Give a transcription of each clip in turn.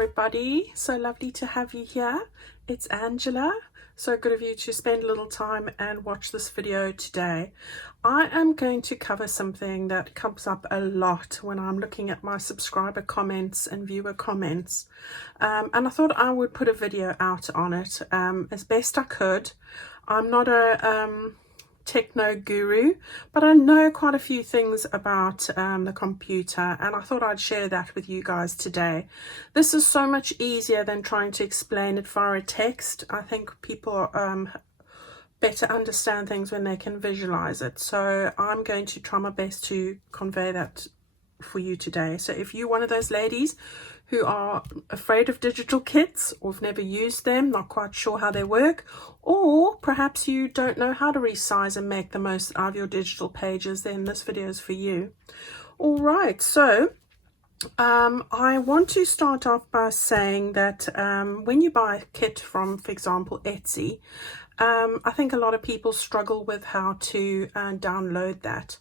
everybody, so lovely to have you here. It's Angela. So good of you to spend a little time and watch this video today. I am going to cover something that comes up a lot when I'm looking at my subscriber comments and viewer comments, and I thought I would put a video out on it as best I could. I'm not a techno guru, but I know quite a few things about the computer, and I thought I'd share that with you guys today. This is so much easier than trying to explain it via text. I think people better understand things when they can visualize it, so I'm going to try my best to convey that for you today. So if you're one of those ladies who are afraid of digital kits, or have never used them, not quite sure how they work, or perhaps you don't know how to resize and make the most out of your digital pages, then this video is for you. All right, so I want to start off by saying that when you buy a kit from, for example, Etsy, I think a lot of people struggle with how to download that.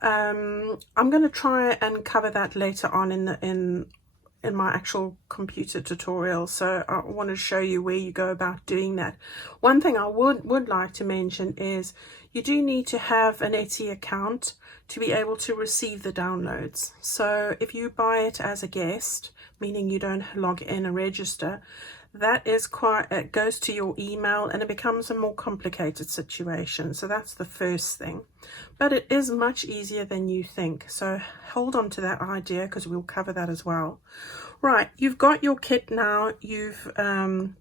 I'm going to try and cover that later on in my actual computer tutorial, so I want to show you where you go about doing that. One thing I would like to mention is you do need to have an Etsy account to be able to receive the downloads. So if you buy it as a guest, meaning you don't log in and register, that is it goes to your email and it becomes a more complicated situation. So that's the first thing, but it is much easier than you think, so hold on to that idea because we'll cover that as well. Right, you've got your kit now. You've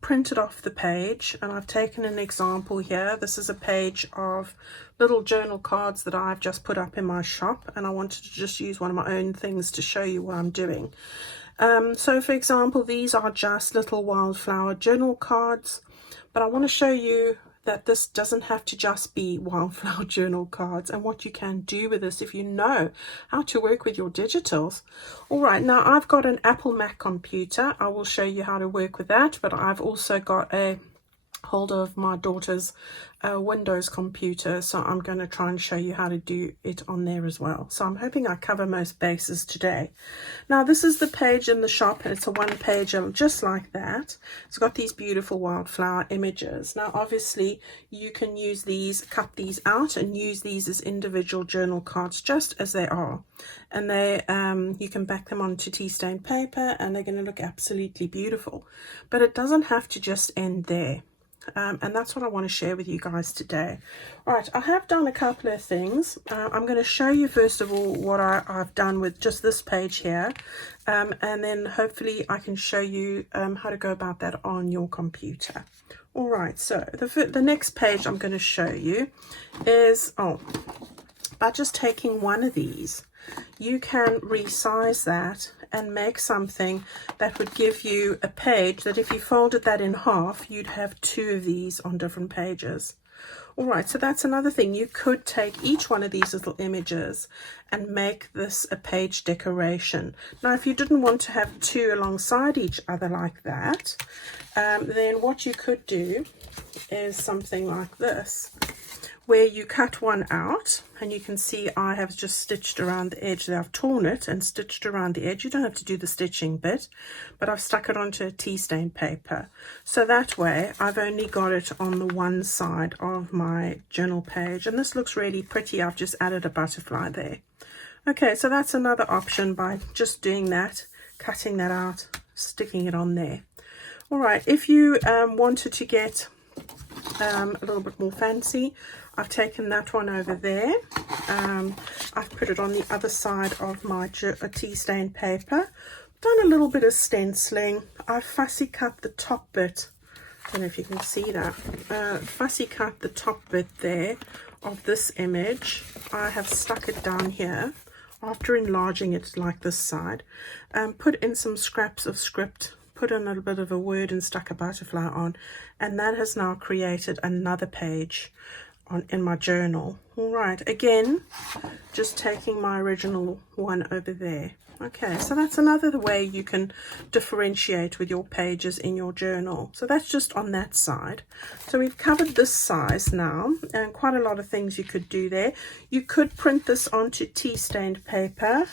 printed off the page, and I've taken an example here. This is a page of little journal cards that I've just put up in my shop, and I wanted to just use one of my own things to show you what I'm doing. So for example, these are just little wildflower journal cards, but I want to show you that this doesn't have to just be wildflower journal cards, and what you can do with this if you know how to work with your digitals. All right, now I've got an Apple Mac computer. I will show you how to work with that, but I've also got a hold of my daughter's Windows computer, so I'm going to try and show you how to do it on there as well. So I'm hoping I cover most bases today. Now this is the page in the shop, and it's a one pager just like that. It's got these beautiful wildflower images. Now obviously you can use these, cut these out and use these as individual journal cards just as they are, and they you can back them onto tea stained paper and they're going to look absolutely beautiful. But it doesn't have to just end there. And that's what I want to share with you guys today. All right, I have done a couple of things. I'm going to show you first of all what I've done with just this page here, and then hopefully I can show you how to go about that on your computer. All right, so the next page I'm going to show you is by just taking one of these, you can resize that and make something that would give you a page that if you folded that in half, you'd have two of these on different pages. All right, so that's another thing. You could take each one of these little images and make this a page decoration. Now, if you didn't want to have two alongside each other like that, then what you could do is something like this, where you cut one out, and you can see I have just stitched around the edge there. I've torn it and stitched around the edge. You don't have to do the stitching bit, but I've stuck it onto a tea stain paper. So that way I've only got it on the one side of my journal page, and this looks really pretty. I've just added a butterfly there. Okay, so that's another option by just doing that, cutting that out, sticking it on there. All right, if you wanted to get a little bit more fancy, I've taken that one over there. I've put it on the other side of my tea stain paper, done a little bit of stenciling. I've fussy cut the top bit. I don't know if you can see that. Fussy cut the top bit there of this image. I have stuck it down here after enlarging it like this side, put in some scraps of script, put in a little bit of a word and stuck a butterfly on, and that has now created another page in my journal. All right, again, just taking my original one over there. Okay, so that's another way you can differentiate with your pages in your journal. So that's just on that side. So we've covered this size now, and quite a lot of things you could do there. You could print this onto tea stained paper.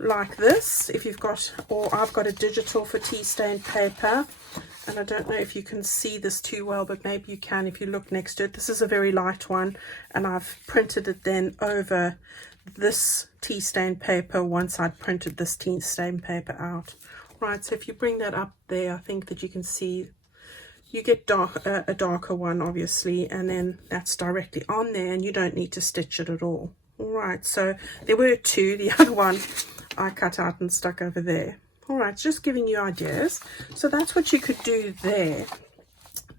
like this, if you've got, or I've got a digital for tea stained paper, and I don't know if you can see this too well, but maybe you can if you look next to it. This is a very light one, and I've printed it then over this tea stained paper once I'd printed this tea stained paper out. Right, so if you bring that up there, I think that you can see you get a darker one, obviously, and then that's directly on there, and you don't need to stitch it at all. All right, so there were two. The other one I cut out and stuck over there. All right, just giving you ideas. So that's what you could do there.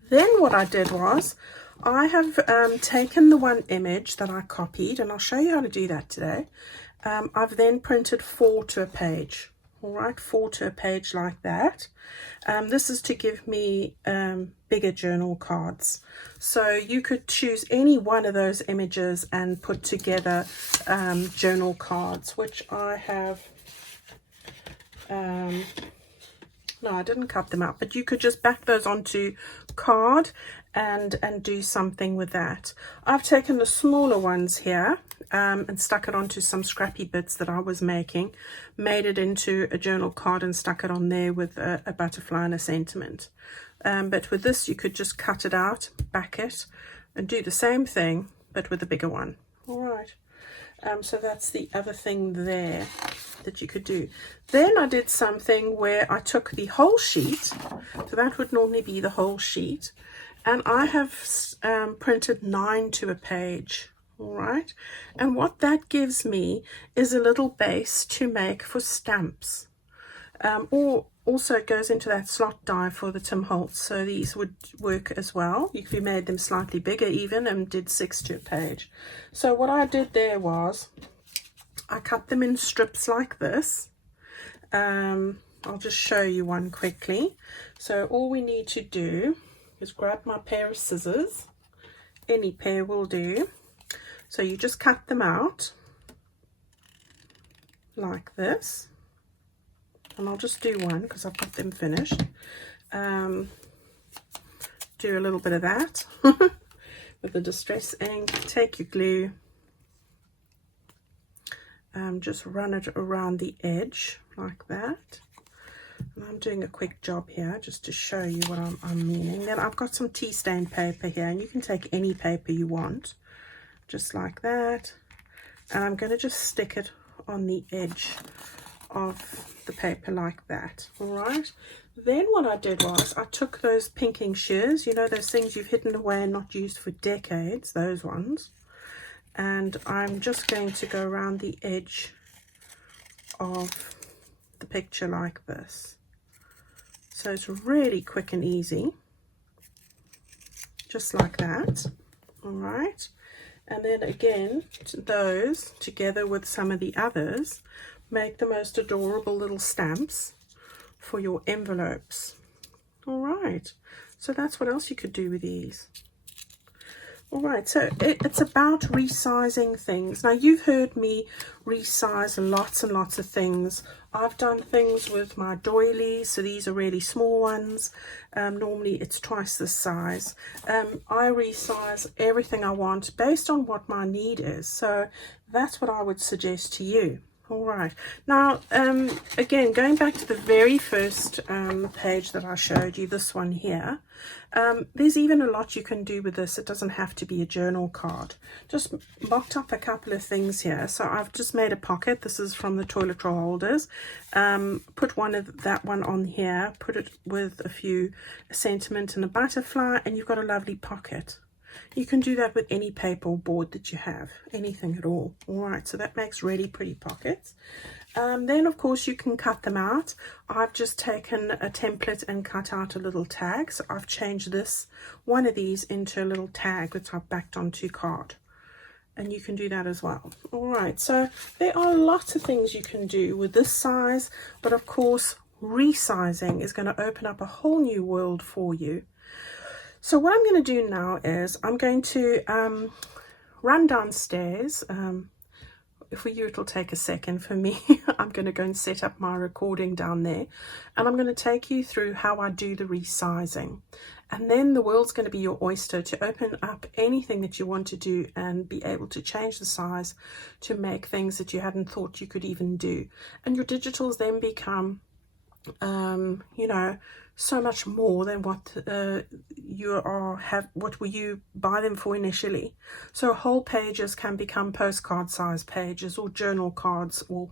Then what I did was I have taken the one image that I copied, and I'll show you how to do that today. I've then printed 4 to a page. All right, 4 to a page like that. This is to give me bigger journal cards. So you could choose any one of those images and put together journal cards, which I have. No, I didn't cut them out, but you could just back those onto card and do something with that. I've taken the smaller ones here and stuck it onto some scrappy bits that I was making, made it into a journal card and stuck it on there with a butterfly and a sentiment. But with this, you could just cut it out, back it, and do the same thing, but with a bigger one. All right. So that's the other thing there that you could do. Then I did something where I took the whole sheet, so that would normally be the whole sheet, and I have printed 9 to a page. All right, and what that gives me is a little base to make for stamps, or also it goes into that slot die for the Tim Holtz, so these would work as well. You could have made them slightly bigger even and did 6 to a page. So what I did there was I cut them in strips like this. I'll just show you one quickly. So all we need to do is grab my pair of scissors. Any pair will do. So you just cut them out like this. And I'll just do one because I've got them finished. Do a little bit of that with the distress ink. Take your glue. Just run it around the edge like that. And I'm doing a quick job here just to show you what I'm meaning. Then I've got some tea stained paper here, and you can take any paper you want, just like that. And I'm going to just stick it on the edge of the paper like that. All right. Then what I did was I took those pinking shears, you know, those things you've hidden away and not used for decades, those ones. And I'm just going to go around the edge of the picture like this. So it's really quick and easy, just like that. All right, and then again, those together with some of the others make the most adorable little stamps for your envelopes. All right, so that's what else you could do with these. All right, so it's about resizing things. Now, you've heard me resize lots and lots of things. I've done things with my doilies, so these are really small ones. Normally, it's twice this size. I resize everything I want based on what my need is. So that's what I would suggest to you. All right, now again, going back to the very first page that I showed you, this one here, there's even a lot you can do with this. It doesn't have to be a journal card. Just mocked up a couple of things here. So I've just made a pocket. This is from the toilet roll holders. Put that one on here, put it with a few sentiment and a butterfly, and you've got a lovely pocket. You can do that with any paper or board that you have, anything at all. All right, so that makes really pretty pockets. Then, of course, you can cut them out. I've just taken a template and cut out a little tag. So I've changed one of these into a little tag that I've backed onto card. And you can do that as well. All right, so there are lots of things you can do with this size. But, of course, resizing is going to open up a whole new world for you. So what I'm going to do now is I'm going to run downstairs, for you it'll take a second. For me, I'm going to go and set up my recording down there, and I'm going to take you through how I do the resizing. And then the world's going to be your oyster to open up anything that you want to do and be able to change the size to make things that you hadn't thought you could even do. And your digitals then become, you know, so much more than what you buy them for initially. So whole pages can become postcard size pages or journal cards or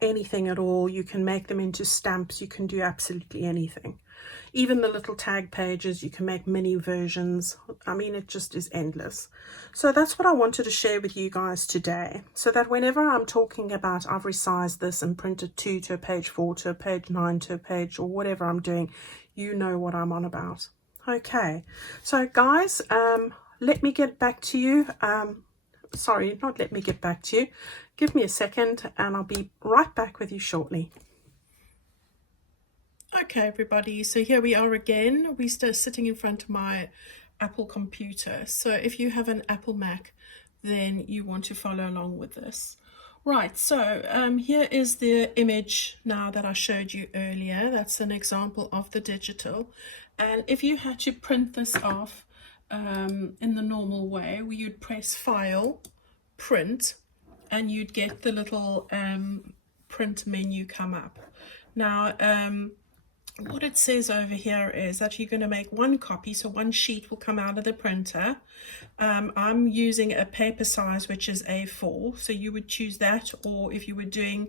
anything at all. You can make them into stamps. You can do absolutely anything. Even the little tag pages, you can make mini versions. I mean, it just is endless. So that's what I wanted to share with you guys today, so that whenever I'm talking about I've resized this and printed 2 to a page 4 to a page 9 to a page or whatever I'm doing, you know what I'm on about. Okay, so guys, let me get back to you. Sorry, not let me get back to you. Give me a second and I'll be right back with you shortly. Okay, everybody, so here we are again. We're still sitting in front of my Apple computer. So if you have an Apple Mac, then you want to follow along with this. Right, so here is the image now that I showed you earlier. That's an example of the digital. And if you had to print this off in the normal way, where you'd press File, Print, and you'd get the little print menu come up. Now, what it says over here is that you're going to make one copy, so one sheet will come out of the printer. I'm using a paper size which is A4, so you would choose that, or if you were doing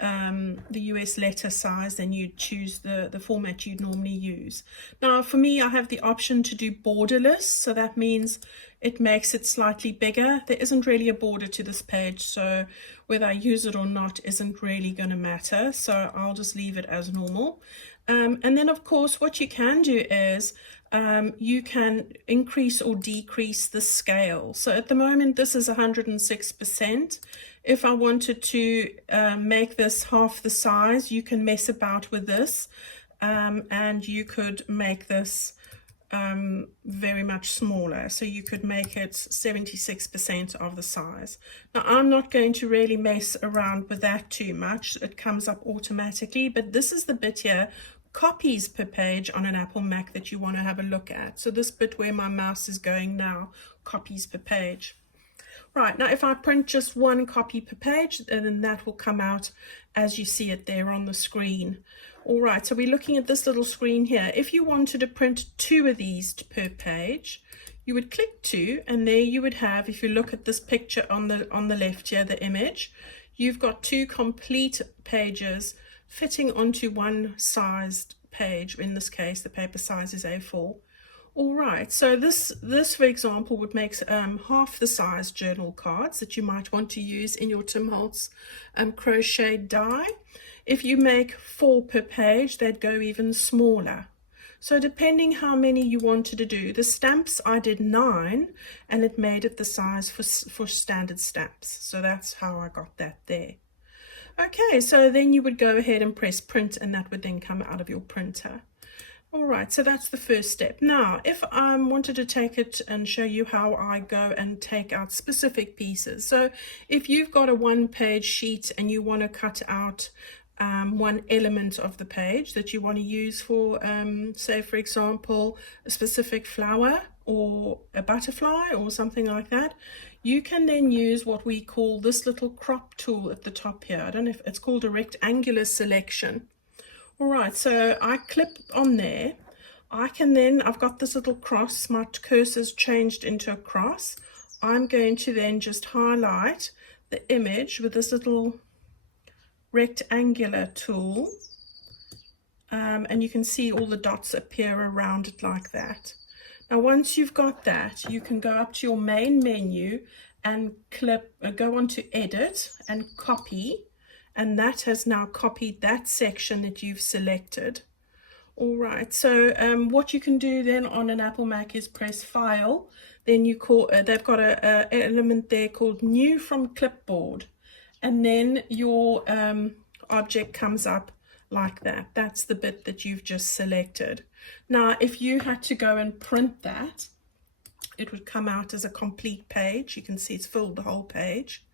the US letter size, then you'd choose the format you'd normally use. Now for me, I have the option to do borderless, so that means it makes it slightly bigger. There isn't really a border to this page, so whether I use it or not isn't really going to matter, so I'll just leave it as normal. And then of course what you can do is you can increase or decrease the scale. So at the moment this is 106%. If I wanted to make this half the size, you can mess about with this, and you could make this very much smaller, so you could make it 76% of the size. Now I'm not going to really mess around with that too much, it comes up automatically, but this is the bit here, copies per page on an Apple Mac, that you want to have a look at. So this bit where my mouse is going now, copies per page. Right, now if I print just one copy per page, then that will come out as you see it there on the screen. All right, so we're looking at this little screen here. If you wanted to print 2 of these per page, you would click 2, and there you would have, if you look at this picture on the left here, the image, you've got 2 complete pages fitting onto one sized page. In this case, the paper size is A4. All right, so this for example would make half the size journal cards that you might want to use in your Tim Holtz crochet die. If you make 4 per page, they'd go even smaller. So depending how many you wanted to do, the stamps I did 9, and it made it the size for standard stamps. So that's how I got that there. Okay, so then you would go ahead and press print, and that would then come out of your printer. All right, so that's the first step. Now, if I wanted to take it and show you how I go and take out specific pieces. So if you've got a 1-page sheet and you want to cut out one element of the page that you want to use for, say, for example, a specific flower or a butterfly or something like that, you can then use what we call this little crop tool at the top here. I don't know if it's called a rectangular selection. All right, so I clip on there. I've got this little cross, my cursor's changed into a cross. I'm going to then just highlight the image with this little rectangular tool, and you can see all the dots appear around it like that. Now once you've got that, you can go up to your main menu and go on to edit and copy, and that has now copied that section that you've selected. All right, so what you can do then on an Apple Mac is press File, then you call they've got a element there called New from Clipboard, and then your object comes up like that. That's the bit that you've just selected. Now if you had to go and print that, it would come out as a complete page. You can see it's filled the whole page.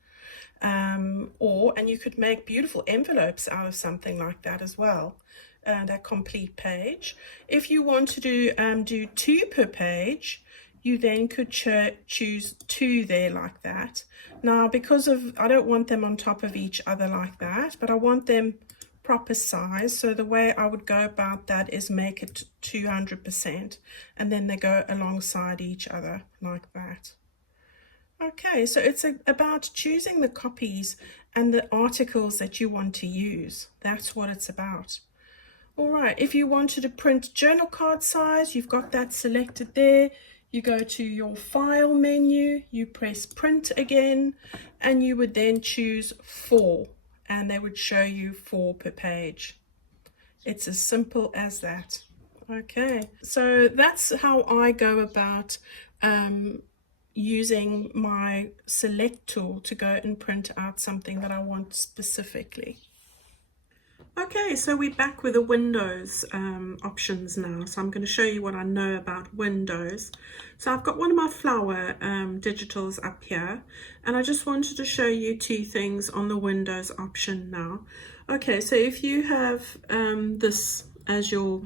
And you could make beautiful envelopes out of something like that as well, that complete page. If you want to do 2 per page, you then could choose 2 there like that. Now, because I don't want them on top of each other like that, but I want them proper size, so the way I would go about that is make it 200%, and then they go alongside each other like that. Okay, so it's about choosing the copies and the articles that you want to use. That's what it's about. All right, if you wanted to print journal card size, you've got that selected there. You go to your file menu, you press print again, and you would then choose 4, and they would show you 4 per page. It's as simple as that. Okay, so that's how I go about using my select tool to go and print out something that I want specifically. Okay, so we're back with the Windows options now. So I'm going to show you what I know about Windows. So I've got one of my flower digitals up here, and I just wanted to show you 2 things on the Windows option now. Okay, so if you have this as your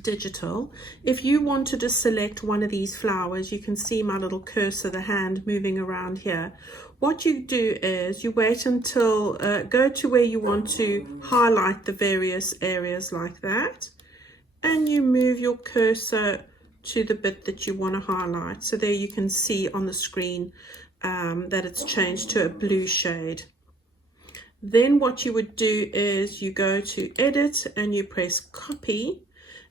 digital, if you wanted to select one of these flowers, you can see my little cursor, the hand moving around here. What you do is you wait until go to where you want to highlight the various areas like that, and you move your cursor to the bit that you want to highlight. So there you can see on the screen that it's changed to a blue shade. Then what you would do is you go to edit and you press copy,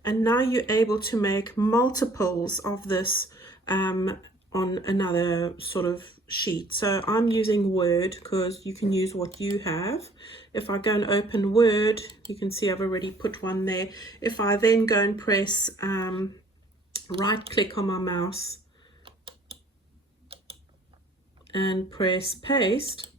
and now you're able to make multiples of this on another sort of sheet. So I'm using Word because you can use what you have. If I go and open Word, you can see I've already put one there. If I then go and press right click on my mouse and press paste,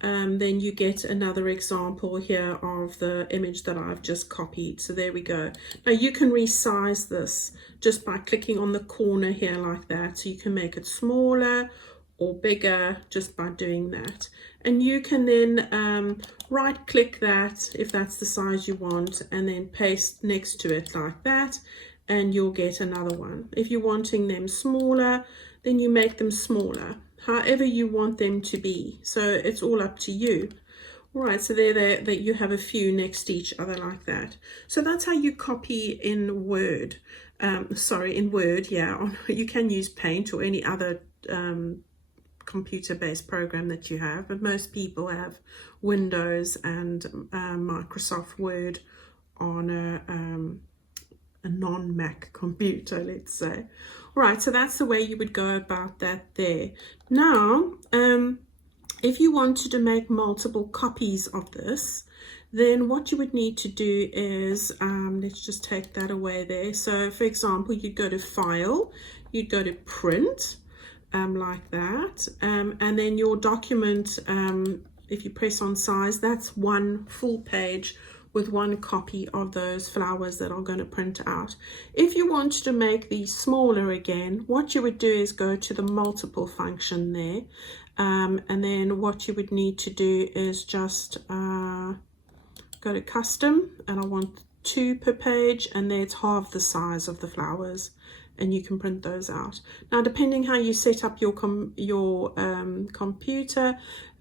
then you get another example here of the image that I've just copied. So there we go. Now you can resize this just by clicking on the corner here like that. So you can make it smaller or bigger just by doing that. And you can then right click that if that's the size you want, and then paste next to it like that, and you'll get another one. If you're wanting them smaller, then you make them smaller, however you want them to be. So it's all up to you. All right, so there that you have a few next to each other like that. So that's how you copy in Word. In Word, yeah. You can use Paint or any other computer-based program that you have, but most people have Windows and Microsoft Word on a non-Mac computer, let's say. Right, so that's the way you would go about that there. Now, if you wanted to make multiple copies of this, then what you would need to do is, let's just take that away there. So for example, you'd go to File, you'd go to Print, like that, and then your document, if you press on size, that's one full page with one copy of those flowers that are going to print out. If you want to make these smaller again, what you would do is go to the multiple function there, and then what you would need to do is just go to custom, and I want 2 per page, and there it's half the size of the flowers, and you can print those out. Now, depending how you set up your computer,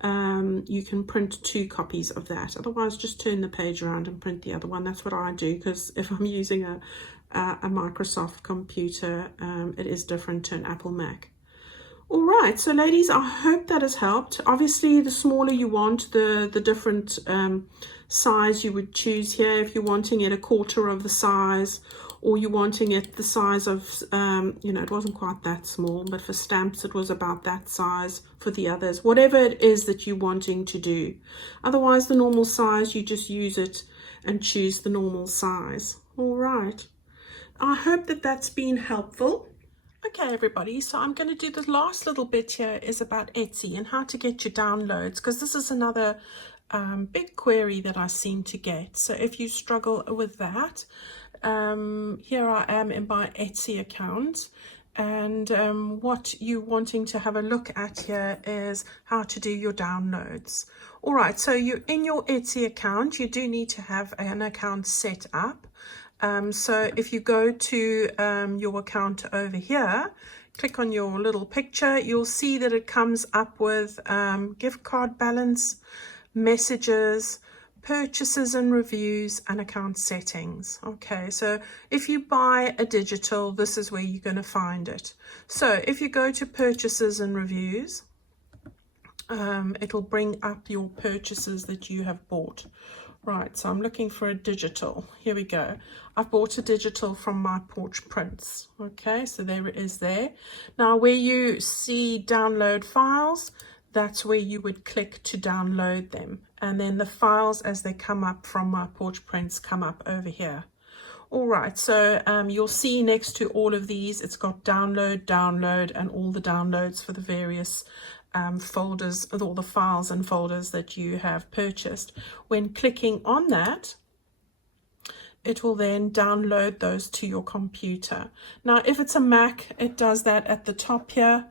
you can print 2 copies of that. Otherwise, just turn the page around and print the other one. That's what I do, because if I'm using a Microsoft computer, it is different to an Apple Mac. All right, so ladies, I hope that has helped. Obviously, the smaller you want, the different size you would choose here. If you're wanting it a quarter of the size, or you're wanting it the size of, it wasn't quite that small, but for stamps it was about that size for the others, whatever it is that you're wanting to do. Otherwise, the normal size, you just use it and choose the normal size. All right, I hope that that's been helpful. Okay, everybody, so I'm going to do the last little bit here is about Etsy and how to get your downloads, because this is another big query that I seem to get. So if you struggle with that, here I am in my Etsy account, And what you're wanting to have a look at here is how to do your downloads. All right, so you're in your Etsy account. You do need to have an account set up. So if you go to your account over here, click on your little picture, you'll see that it comes up with gift card balance, messages, purchases and reviews, and account settings. Okay, so if you buy a digital, this is where you're going to find it. So if you go to purchases and reviews, it'll bring up your purchases that you have bought. Right, so I'm looking for a digital. Here we go. I've bought a digital from My Porch Prints. Okay, so there it is there. Now where you see download files, that's where you would click to download them. And then the files as they come up from My Porch Prints come up over here. All right, so you'll see next to all of these, it's got download, and all the downloads for the various folders, all the files and folders that you have purchased. When clicking on that, it will then download those to your computer. Now, if it's a Mac, it does that at the top here.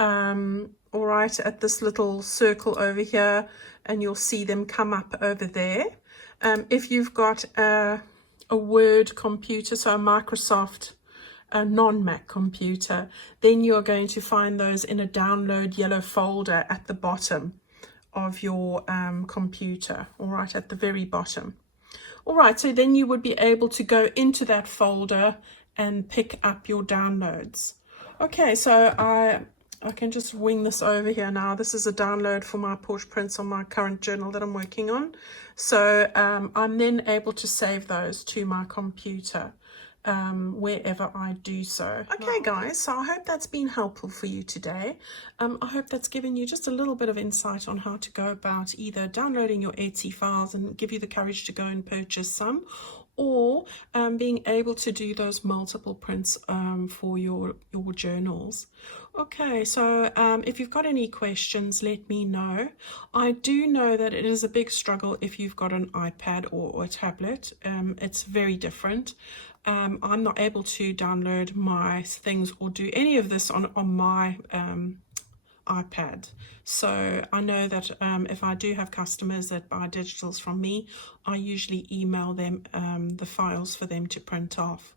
All right, at this little circle over here, and you'll see them come up over there. If you've got a Word computer, so a Microsoft non-Mac computer, then you're going to find those in a download yellow folder at the bottom of your computer, all right, at the very bottom. All right, so then you would be able to go into that folder and pick up your downloads. Okay, so I can just wing this over here now. This is a download for My Porch Prints on my current journal that I'm working on. So I'm then able to save those to my computer wherever I do so. Okay guys, so I hope that's been helpful for you today. I hope that's given you just a little bit of insight on how to go about either downloading your Etsy files and give you the courage to go and purchase some, or being able to do those multiple prints for your journals. Okay, so if you've got any questions, let me know. I do know that it is a big struggle if you've got an iPad or a tablet. It's very different. I'm not able to download my things or do any of this on my iPad. So I know that if I do have customers that buy digitals from me, I usually email them the files for them to print off.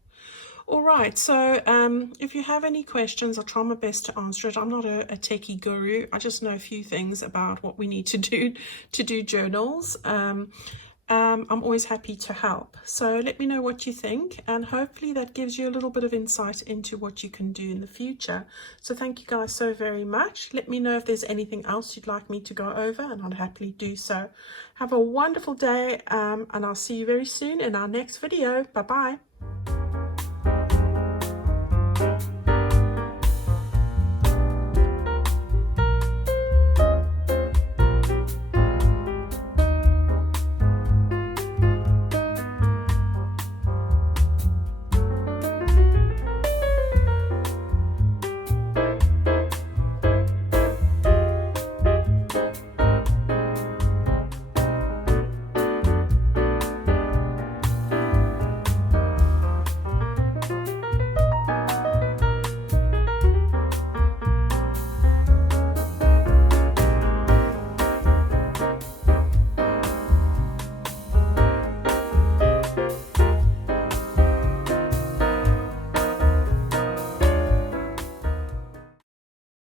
All right, so if you have any questions, I'll try my best to answer it. I'm not a techie guru. I just know a few things about what we need to do journals. I'm always happy to help. So let me know what you think, and hopefully that gives you a little bit of insight into what you can do in the future. So thank you guys so very much. Let me know if there's anything else you'd like me to go over, and I'll happily do so. Have a wonderful day, and I'll see you very soon in our next video. Bye-bye.